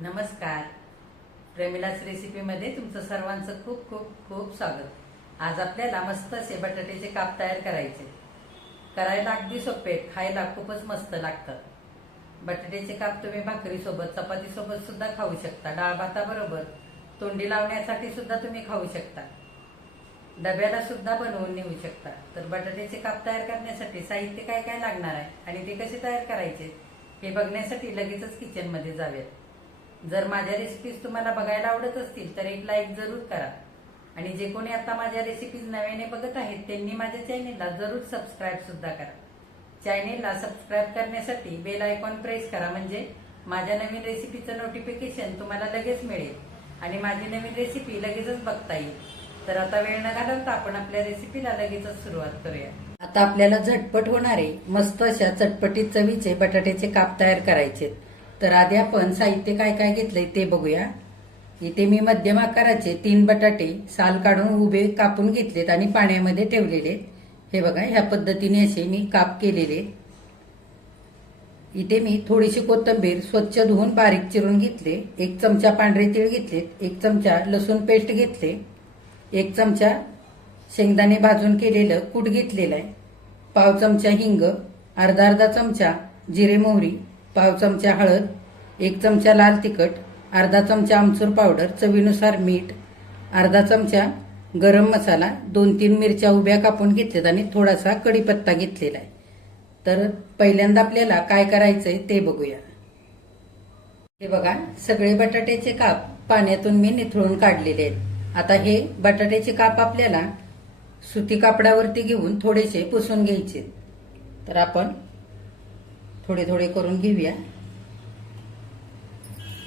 नमस्कार. प्रेमिलाच रेसिपीमध्ये तुमचं सर्वांचं खूप खूप खूप स्वागत. आज आपल्याला मस्त असे बटाट्याचे काप तयार करायचे. करायला अगदी सोपे आहेत, खायला खूपच मस्त लागतात. बटाट्याचे काप तुम्ही भाकरीसोबत चपातीसोबत सुद्धा खाऊ शकता. डाळ भाताबरोबर तोंडी लावण्यासाठी सुद्धा तुम्ही खाऊ शकता. डब्याला सुद्धा बनवून नेऊ शकता. तर बटाट्याचे काप तयार करण्यासाठी साहित्य काय काय लागणार आहे आणि ते कसे तयार करायचे हे बघण्यासाठी लगेचच किचनमध्ये जावेत जर माझ्या रेसिपीज तुम्हाला बघायला आवडत असतील तर एक लाईक जरूर करा. आणि जे कोणी आता माझ्या रेसिपीज नव्याने बघत आहेत त्यांनी माझ्या चॅनेलला जरूर सबस्क्राईब सुद्धा करा. चॅनेलला सबस्क्राईब करण्यासाठी बेल आयकॉन प्रेस करा म्हणजे माझ्या नवीन रेसिपीचं नोटिफिकेशन तुम्हाला लगेच मिळेल. आणि माझी नवीन रेसिपी लगेचच बघता येईल. तर आता वेळ न घालवता आपण आपल्या रेसिपीला लगेचच सुरुवात करूया. आता आपल्याला झटपट होणारे मस्त अशा चटपटीत चवीचे बटाट्याचे काप तयार करायचे तर आधी आपण साहित्य काय काय घेतलंय ते बघूया. इथे मी मध्यम आकाराचे तीन बटाटे साल काढून उभे कापून घेतलेत आणि पाण्यामध्ये ठेवलेले हे बघा ह्या पद्धतीने असे मी काप केलेले. इथे मी थोडीशी कोथिंबीर स्वच्छ धुवून बारीक चिरून घेतले. एक चमचा पांढरे तीळ घेतलेत एक चमचा लसूण पेस्ट घेतले एक चमचा शेंगदाणे भाजून केलेलं कूट घेतलेलं आहे पाव चमचा हिंग अर्धा अर्धा चमचा जिरे मोहरी पाव चमचा हळद एक चमचा लाल तिखट अर्धा चमचा आमचूर पावडर चवीनुसार मीठ अर्धा चमचा गरम मसाला दोन तीन मिरच्या उभ्या कापून घेतल्यात आणि थोडासा कढीपत्ता घेतलेला आहे. तर पहिल्यांदा आपल्याला काय करायचंय ते बघूया. हे बघा सगळे बटाट्याचे काप पाण्यातून मी निथळून काढलेले आहेत. आता हे बटाट्याचे काप आपल्याला सुती कापडावरती घेऊन थोडेसे पुसून घ्यायचे तर आपण थोडे थोडे करून घेऊया.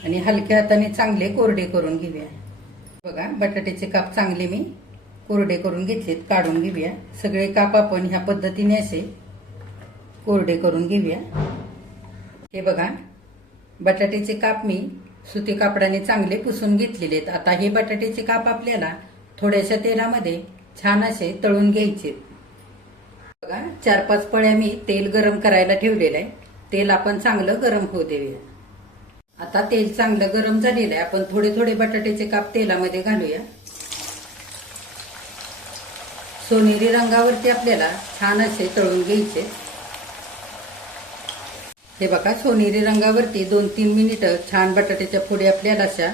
आणि हलक्या हाताने चांगले कोरडे करून घेऊया. बघा बटाट्याचे काप चांगले मी कोरडे करून घेतलेत काढून घेऊया. सगळे काप आपण ह्या पद्धतीने असे कोरडे करून घेऊया. हे बघा बटाट्याचे काप मी सुती कापडाने चांगले पुसून घेतलेले आहेत आता हे बटाट्याचे काप आपल्याला थोड्याशा तेलामध्ये छान असे तळून घ्यायचे बघा चार पाच पळ्या मी तेल गरम करायला ठेवलेलं आहे. तेल आपण चांगलं गरम होऊ देऊया. आता तेल चांगलं गरम झालेलं आहे. आपण थोडे थोडे बटाट्याचे काप तेलामध्ये घालूया. सोनेरी रंगावरती आपल्याला छान असे तळून घ्यायचे. हे बघा सोनेरी रंगावरती दोन तीन मिनिटं छान बटाट्याच्या फोडी आपल्याला अशा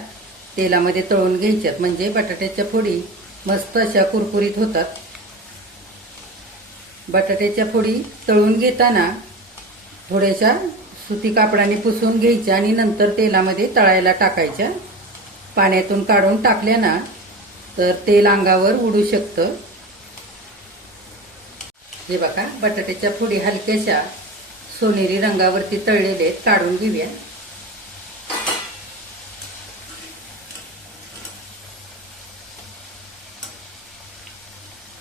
तेलामध्ये तळून घ्यायच्यात. म्हणजे बटाट्याच्या फोडी मस्त अशा कुरकुरीत होतात. बटाट्याच्या फोडी तळून घेताना थोड्याशा सुती कापडाने पुसून घ्यायच्या आणि नंतर तेलामध्ये तळायला टाकायच्या. पाण्यातून काढून टाकल्या ना तर तेल अंगावर उडू शकतं. हे बघा बटाट्याच्या पुढे हलक्याशा सोनेरी रंगावरती तळलेले आहेत. काढून घेऊया.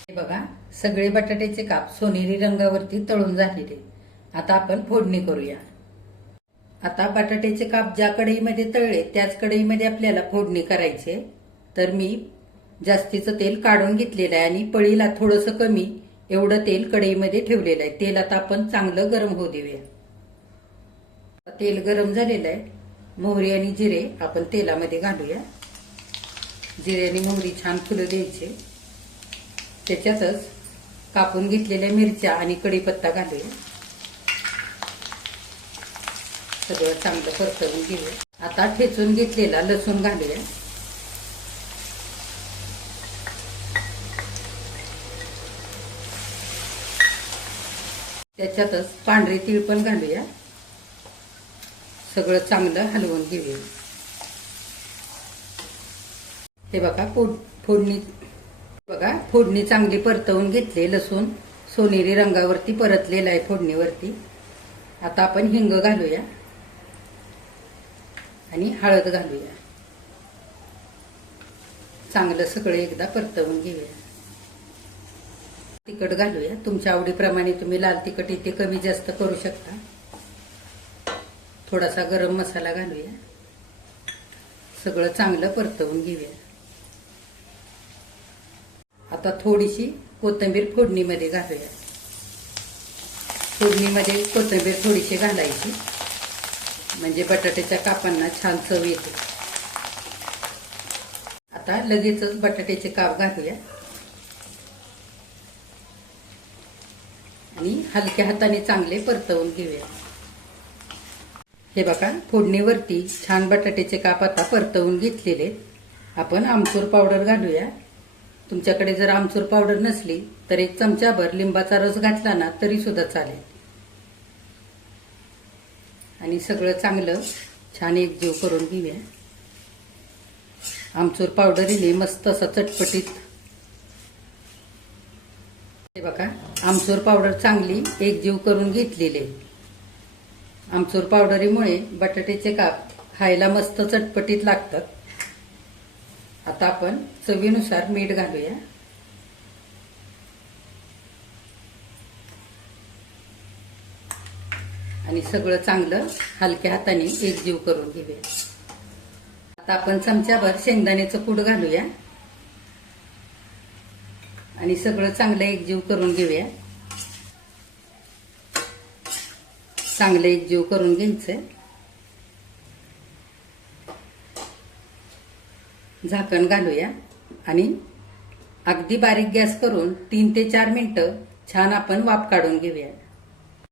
हे बघा सगळे बटाट्याचे काप सोनेरी रंगावरती तळून झालेले आहेत. आता आपण फोडणी करूया. आता बटाट्याचे काप ज्या कढईमध्ये तळले त्याच कढईमध्ये आपल्याला फोडणी करायची. आहे. तर मी जास्तीचं तेल काढून घेतलेलं आहे आणि पळीला थोडंसं कमी एवढं तेल कढईमध्ये ठेवलेलं आहे. तेल आता आपण चांगलं गरम होऊ देऊया. तेल गरम झालेलं आहे. मोहरी आणि जिरे आपण तेलामध्ये घालूया. जिरे आणि मोहरी छान फुलं द्यायचे. त्याच्यातच कापून घेतलेल्या मिरच्या आणि कढीपत्ता घालूया. सगळं चांगलं परतवून घेऊया आता ठेचून घेतलेला लसूण घालूया. त्याच्यातच पांढरे तीळ पण घालूया. सगळं चांगलं हलवून घेऊया. हे बघा फोड फोडणी बघा फोडणी चांगली परतवून घेतली. लसूण सोनेरी रंगावरती परतलेला आहे फोडणीवरती. आता आपण हिंग घालूया. आणि हळद घालूया. चांगलं सगळं एकदा परतवून घेऊया. तिखट घालूया. तुमच्या आवडीप्रमाणे तुम्ही लाल तिखट इथे कमी जास्त करू शकता. थोडासा गरम मसाला घालूया. सगळं चांगलं परतवून घेऊया. आता थोडीशी कोथिंबीर फोडणीमध्ये घालूया. फोडणीमध्ये कोथिंबीर थोडीशी घालायची. म्हणजे बटाट्याच्या कापांना छान चव येते. आता लगेचच बटाट्याचे काप घालूया. आणि हलक्या हाताने चांगले परतवून घेऊया. हे बघा फोडणीवरती छान बटाट्याचे काप आता परतवून घेतलेले आपण आमचूर पावडर घालूया. तुमच्याकडे जर आमचूर पावडर नसली तर एक चमचाभर लिंबाचा रस घातला ना तरी सुद्धा चालेल. आणि सगळं चांगलं छान एकजीव करून घेऊया. आमचूर पावडरीने मस्त असा चटपटीत हे बघा आमचूर पावडर चांगली एकजीव करून घेतलेली आहे. आमचूर पावडरीमुळे बटाट्याचे काप खायला मस्त चटपटीत लागतात. आता आपण चवीनुसार मीठ घालूया. आणि सगळं चांगलं हलक्या हाताने एकजीव करून घेऊया आता आपण चमच्याभर शेंगदाण्याचं कूट घालूया. आणि सगळं चांगलं एकजीव करून घेऊया. चांगलं एकजीव करून घ्यायचंय. झाकण घालूया. आणि अगदी बारीक गॅस करून तीन ते चार मिनटं छान आपण वाफ काढून घेऊया.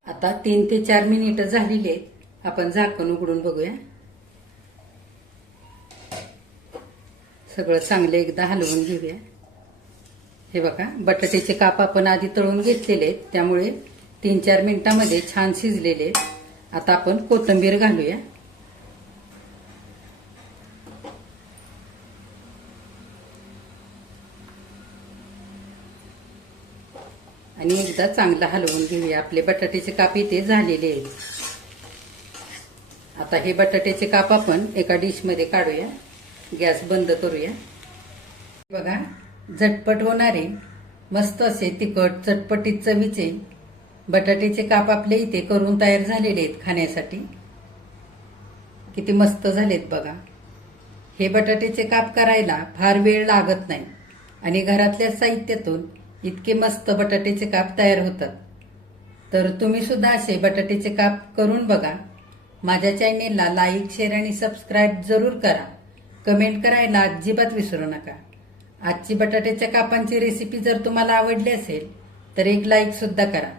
आता तीन ते चार मिनिटं झालेली आहेत. आपण झाकण उघडून बघूया. सगळं चांगलं एकदा हलवून घेऊया. हे बघा बटाट्याचे काप आपण आधी तळून घेतलेले आहेत. त्यामुळे तीन चार मिनिटांमध्ये छान शिजलेले आहेत. आता आपण कोथिंबीर घालूया. आणि एकदा चांगला हलवून घेऊया. आपले बटाट्याचे काप इथे झालेले आहेत. आता हे बटाट्याचे काप आपण एका डिशमध्ये काढूया. गॅस बंद करूया. बघा झटपट होणारे मस्त असे तिखट चटपटीत चवीचे बटाट्याचे काप आपले इथे करून तयार झालेले आहेत खाण्यासाठी. किती मस्त झालेत बघा. हे बटाट्याचे काप करायला फार वेळ लागत नाही. आणि घरातल्या साहित्यातून इतके मस्त बटाट्याचे काप तयार होतात. तर तुम्ही सुद्धा असे बटाट्याचे काप करून बघा. माझ्या चॅनेलला लाईक शेअर आणि सबस्क्राईब जरूर करा. कमेंट करायला अजिबात विसरू नका. आजची बटाट्याच्या कापांची रेसिपी जर तुम्हाला आवडली असेल तर एक लाईक सुद्धा करा.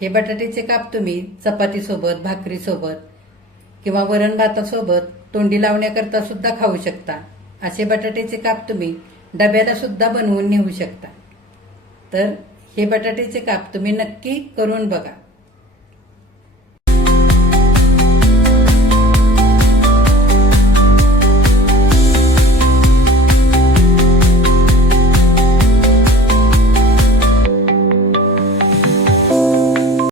हे बटाट्याचे काप तुम्ही चपातीसोबत भाकरीसोबत किंवा वरण भातासोबत तोंडी लावण्याकरता सुद्धा खाऊ शकता. असे बटाट्याचे काप तुम्ही डब्याला सुद्धा बनवून नेऊ शकता. तर हे बटाट्याचे काप तुम्ही नक्की करून बघा.